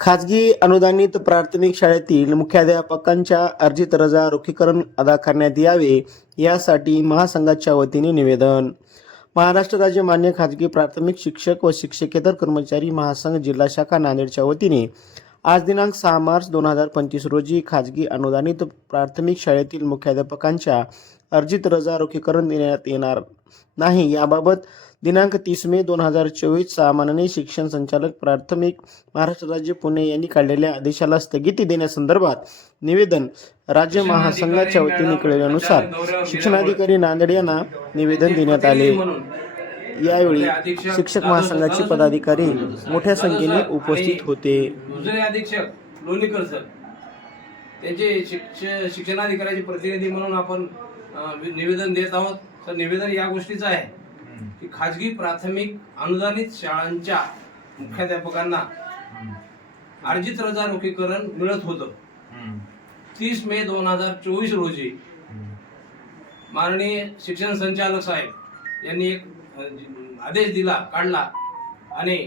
खाजगी अनुदानित प्राथमिक शाळेतील मुख्याध्यापकांच्या अर्जित रजा रोखीकरण अदा करण्यात यावे यासाठी महासंघाच्या वतीने निवेदन. महाराष्ट्र राज्य मान्य खाजगी प्राथमिक शिक्षक व शिक्षकेतर कर्मचारी महासंघ जिल्हा शाखा नांदेडच्या वतीने आज दिनांक सहा मार्च दोन हजार पंचवीस रोजी खाजगी अनुदानित प्राथमिक शाळेतील मुख्याध्यापकांच्या अर्जित रजा रोखीकरण देण्यात येणार नाही. याबाबत दिनांक तीस मे दोन हजार चोवीस सामान्य शिक्षण संचालक प्राथमिक महाराष्ट्र राज्य पुणे यांनी काढलेल्या आदेशाला स्थगिती देण्यासंदर्भात निवेदन राज्य महासंघाच्या वतीने कळवल्यानुसार शिक्षणाधिकारी नांदेड यांना निवेदन देण्यात आले. यावेळी शिक्षक महासंघाचे पदाधिकारी मोठ्या संख्येने उपस्थित होते. दुसरे अधीक्षक लोणीकर सर. त्यांचे शिक्ष शिक्षणाधिकाऱ्याचे प्रतिनिधी म्हणून आपण निवेदन देत आहोत. तर निवेदन या गोष्टीचं आहे. की खाजगी प्राथमिक अनुदानित शाळांच्या मुख्याध्यापकांना अर्जित रजा रोखीकरण मिळत होतं. तीस मे दोन हजार चोवीस रोजी माननीय शिक्षण संचालक साहेब यांनी एक आदेश दिला काढला आणि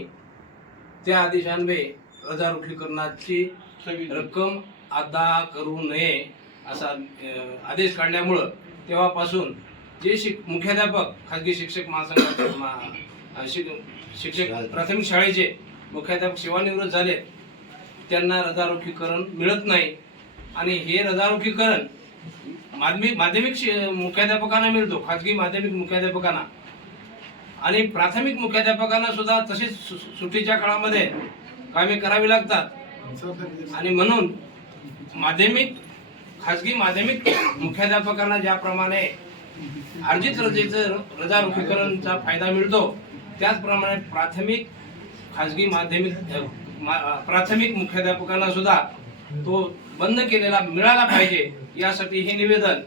त्या आदेशान्वये रजा रोखीकरणाची रक्कम अदा करू नये असा आदेश काढल्यामुळं तेव्हापासून जे शिक मुख्याध्यापक खाजगी शिक्षक महासंघाचे शिक- शिक्षक प्राथमिक शाळेचे मुख्याध्यापक सेवानिवृत्त झाले त्यांना रजारोखीकरण मिळत नाही. आणि हे रजारोखीकरण माध्यमिक माध्यमिक शि- मुख्याध्यापकांना मिळतो खाजगी माध्यमिक मुख्याध्यापकांना. आणि प्राथमिक मुख्याध्यापकांना सुद्धा तसेच सु- सुट्टीच्या काळामध्ये कामे करावी लागतात. आणि म्हणून माध्यमिक खाजगी माध्यमिक मुख्याध्यापकांना ज्याप्रमाणे अर्जित रजेचं रजा फायदा मिळतो. त्याचप्रमाणे प्राथमिक खाजगी माध्यमिक प्राथमिक मुख्याध्यापकांना सुद्धा तो बंद केलेला मिळाला पाहिजे यासाठी हे निवेदन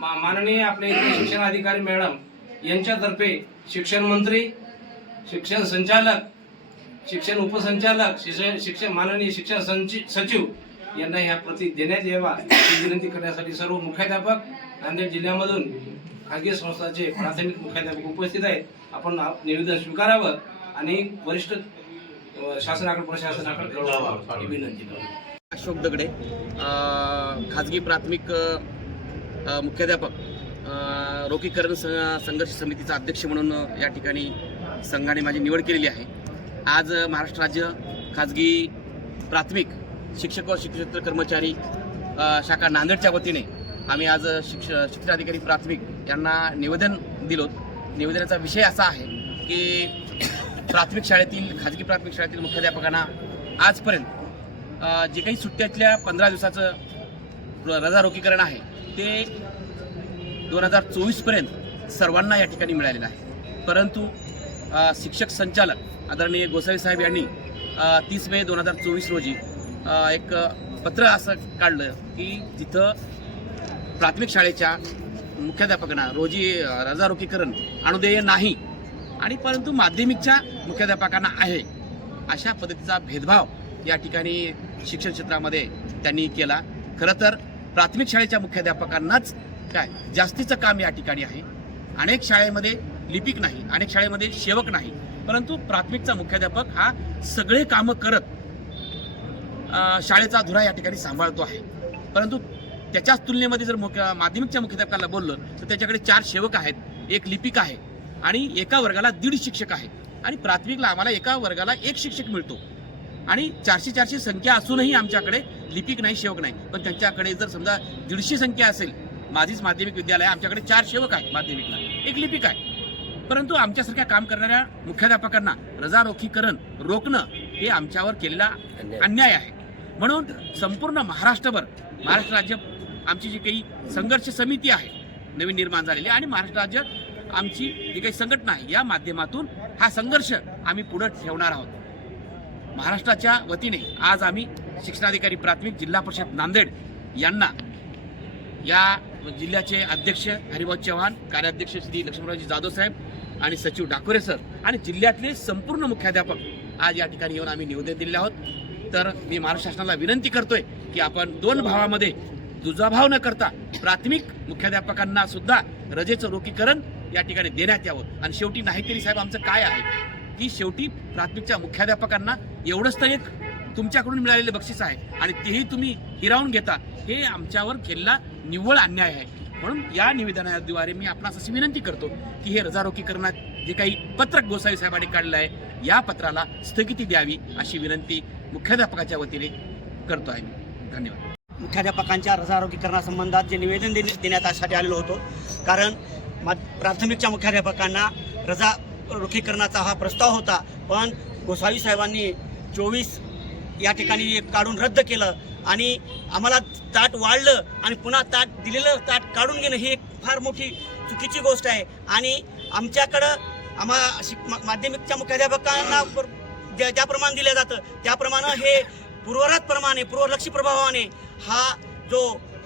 मा- माननीय आपले शिक्षण अधिकारी मॅडम यांच्यातर्फे शिक्षण मंत्री शिक्षण संचालक शिक्षण उपसंचालक शिक्षण शिक्षण माननीय शिक्षण सचिव यांना ह्या प्रती देण्यात यावा ही विनंती करण्यासाठी सर्व मुख्याध्यापक नांदेड जिल्ह्यामधून खाजगी संस्थांचे प्राथमिक मुख्याध्यापक उपस्थित आहेत. आपण निवेदन स्वीकारावं आणि वरिष्ठ शासनाकडे प्रशासनाकडे कळवावं ही विनंती करतो अशोक दगडे खाजगी प्राथमिक मुख्याध्यापक रोखीकरण संघर्ष समितीचा अध्यक्ष म्हणून या ठिकाणी संघाने माझी निवड केलेली आहे. आज महाराष्ट्र राज्य खाजगी प्राथमिक शिक्षक व शिक्षक कर्मचारी शाखा नांदेडच्या वतीने आम्ही आज शिक्ष शिक्षणाधिकारी प्राथमिक यांना निवेदन दिलो. निवेदनाचा विषय असा आहे की प्राथमिक शाळेतील खाजगी प्राथमिक शाळेतील मुख्याध्यापकांना आजपर्यंत जे काही सुट्ट्यातल्या पंधरा दिवसाचं र- रजा आहे ते दोन हजार चोवीसपर्यंत सर्वांना या ठिकाणी मिळालेलं आहे. परंतु शिक्षक संचालक आदरणीय गोसावी साहेब यांनी तीस मे दोन हजार चोवीस रोजी एक पत्र असं काढलं की जिथं प्राथमिक शाळेच्या मुख्याध्यापकांना रोजी रजारोखीकरण अनुदेय नाही आणि परंतु माध्यमिकच्या मुख्याध्यापकांना आहे अशा पद्धतीचा भेदभाव या ठिकाणी शिक्षण क्षेत्रामध्ये त्यांनी केला. खरं तर प्राथमिक शाळेच्या मुख्याध्यापकांनाच काय जास्तीचं काम या ठिकाणी आहे. अनेक शाळेमध्ये लिपिक नाही अनेक शाळेमध्ये सेवक नाही परंतु प्राथमिकचा मुख्याध्यापक हा सगळे कामं करत शाळेचा धुरा या ठिकाणी सांभाळतो आहे. परंतु त्याच्याच तुलनेमध्ये जर मुख्य माध्यमिकच्या मुख्याध्यापकाला बोललं तर त्याच्याकडे चार सेवक आहेत एक लिपिक आहे आणि एका वर्गाला दीड शिक्षक आहे. आणि प्राथमिकला आम्हाला एका वर्गाला एक शिक्षक मिळतो. आणि चारशे चारशे संख्या असूनही आमच्याकडे लिपिक नाही सेवक नाही. पण त्यांच्याकडे जर समजा दीडशे संख्या असेल माझीच माध्यमिक विद्यालय आहे, आमच्याकडे चार सेवक आहेत माध्यमिकला. एक लिपिक आहे. परंतु आमच्यासारख्या काम करणाऱ्या मुख्याध्यापकांना रजारोखीकरण रोखणं हे आमच्यावर केलेला अन्याय आहे. म्हणून संपूर्ण महाराष्ट्रभर महाराष्ट्र राज्य आमची जी काही संघर्ष समिती आहे नवीन निर्माण झालेली आणि महाराष्ट्र राज्य आमची जी काही संघटना आहे या माध्यमातून हा संघर्ष आम्ही पुढे ठेवणार आहोत. महाराष्ट्राच्या वतीने आज आम्ही शिक्षणाधिकारी प्राथमिक जिल्हा परिषद नांदेड यांना या जिल्ह्याचे अध्यक्ष हरिभाऊ चव्हाण कार्याध्यक्ष श्री लक्ष्मणरावजी जाधव साहेब आणि सचिव डाकोरे सर आणि जिल्ह्यातले संपूर्ण मुख्याध्यापक आज या ठिकाणी येऊन आम्ही निवेदन दिलेले आहोत. तर मी महाराष्ट्र शासनाला विनंती करतोय की आपण दोन भावामध्ये दुजाभाव न करता प्राथमिक मुख्याध्यापकांना सुद्धा रजेचं रोखीकरण या ठिकाणी देण्यात यावं. आणि शेवटी नाहीतरी साहेब आमचं काय आहे? की शेवटी प्राथमिकच्या मुख्याध्यापकांना एवढंच तर एक तुमच्याकडून मिळालेले बक्षीस आहे आणि तेही तुम्ही हिरावून घेता हे आमच्यावर केलेला निव्वळ अन्याय आहे. म्हणून या निवेदनाद्वारे मी आपणास अशी विनंती करतो की हे रजारोखीकरणात जे काही पत्रक गोसावी साहेबांनी काढलं आहे या पत्राला स्थगिती द्यावी अशी विनंती मुख्याध्यापकाच्या वतीने करतो आहे मी. धन्यवाद. मुख्याध्यापकांच्या रजारोगीकरणासंबंधात जे निवेदन देणे- देण्यासाठी आलेलो होतो. कारण मा प्राथमिकच्या मुख्याध्यापकांना रजा रोखीकरणाचा हा प्रस्ताव होता. पण गोसावी साहेबांनी चोवीस या ठिकाणी काढून रद्द केलं आणि आम्हाला ताट वाढलं आणि पुन्हा ताट दिलेलं ताट काढून घेणं ही एक फार मोठी चुकीची गोष्ट आहे. आणि आमच्याकडं आम्हा शिक मा- माध्यमिकच्या मुख्याध्यापकांना ज्या ज्याप्रमाणे दिलं जातं त्याप्रमाणे हे पूर्वरात प्रमाणे पूर्वलक्षी प्रभावाने हा जो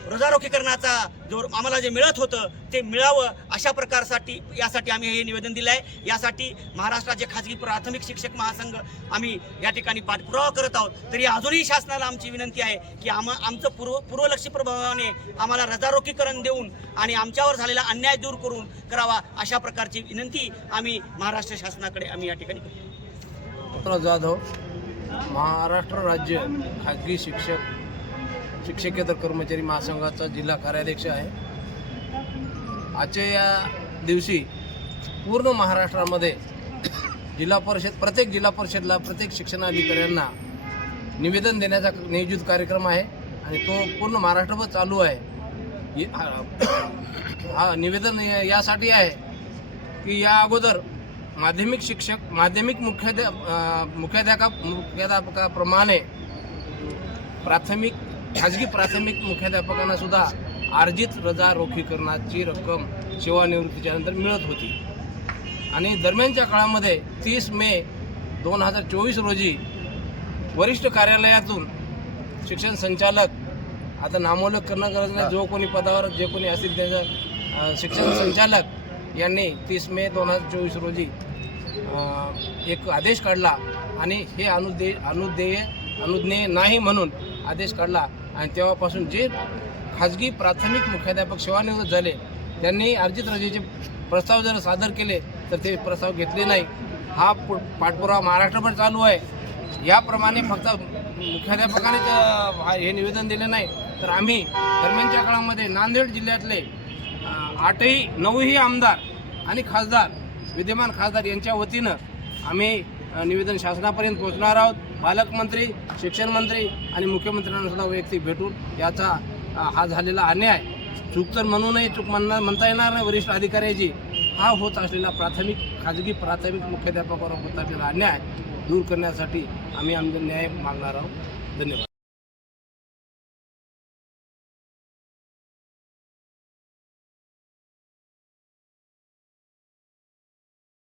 रोजारोखीकरणाचा जो आम्हाला जे मिळत होतं ते मिळावं अशा प्रकारसाठी यासाठी आम्ही हे निवेदन दिलं आहे. यासाठी महाराष्ट्राचे खाजगी प्राथमिक शिक्षक महासंघ आम्ही या ठिकाणी पाठपुरावा करत आहोत. तरी अजूनही शासनाला आमची विनंती आहे की आम आमचं पूर्व पूर्वलक्षी प्रभावाने आम्हाला रजारोखीकरण देऊन आणि आमच्यावर झालेला अन्याय दूर करून करावा अशा प्रकारची विनंती आम्ही महाराष्ट्र शासनाकडे आम्ही या ठिकाणी करतो जाधव महाराष्ट्र राज्य खाजगी शिक्षक शिक्षकेतर कर्मचारी महासंघाचा जिल्हा कार्याध्यक्ष आहे. आजच्या या दिवशी पूर्ण महाराष्ट्रामध्ये जिल्हा परिषद प्रत्येक जिल्हा परिषदला प्रत्येक शिक्षणाधिकाऱ्यांना निवेदन देण्याचा नियोजित कार्यक्रम आहे आणि तो पूर्ण महाराष्ट्रभर चालू आहे. हा- निवेदन यासाठी आहे की या अगोदर माध्यमिक शिक्षक माध्यमिक मुख्याध्या मुख्याध्यापका मुख्याध्यापकाप्रमाणे प्राथमिक खाजगी प्राथमिक मुख्याध्यापकांना सुद्धा अर्जित रजा रोखीकरणाची रक्कम सेवानिवृत्तीच्या नंतर मिळत होती. आणि दरम्यानच्या काळामध्ये तीस मे दोन हजार चोवीस रोजी वरिष्ठ कार्यालयातून शिक्षण संचालक आता नामोल्लेख करणं गरज नाही जो कोणी पदावर जे कोणी असतील त्याचं शिक्षण संचालक यांनी तीस मे दोन हजार चोवीस रोजी एक आदेश काढला आणि हे अनुदे अनुदेय अनुज्ञेय नाही म्हणून आदेश काढला. आणि तेव्हापासून जे खाजगी प्राथमिक मुख्याध्यापक सेवानिवृत्त झाले त्यांनी अर्जित रजेचे प्रस्ताव जर सादर केले तर ते प्रस्ताव घेतले नाही. हा पु- पाठपुरावा महाराष्ट्रभर चालू आहे. याप्रमाणे फक्त मुख्याध्यापकाने तर हे निवेदन दिले नाही. तर आम्ही दरम्यानच्या काळामध्ये नांदेड जिल्ह्यातले आठही नऊही आमदार आणि खासदार विद्यमान खासदार यांच्या वतीनं आम्ही निवेदन शासनापर्यंत पोहोचणार आहोत. पालकमंत्री शिक्षण मंत्री आणि मुख्यमंत्र्यांना सुद्धा वैयक्तिक भेटून याचा हा झालेला अन्याय चूक तर म्हणूनही चूक म्हणणार म्हणता येणार नाही. वरिष्ठ अधिकाऱ्याची हा होत असलेला प्राथमिक खाजगी प्राथमिक मुख्याध्यापकावर होत असलेला अन्याय दूर करण्यासाठी आम्ही आमचा न्याय मागणार आहोत. धन्यवाद.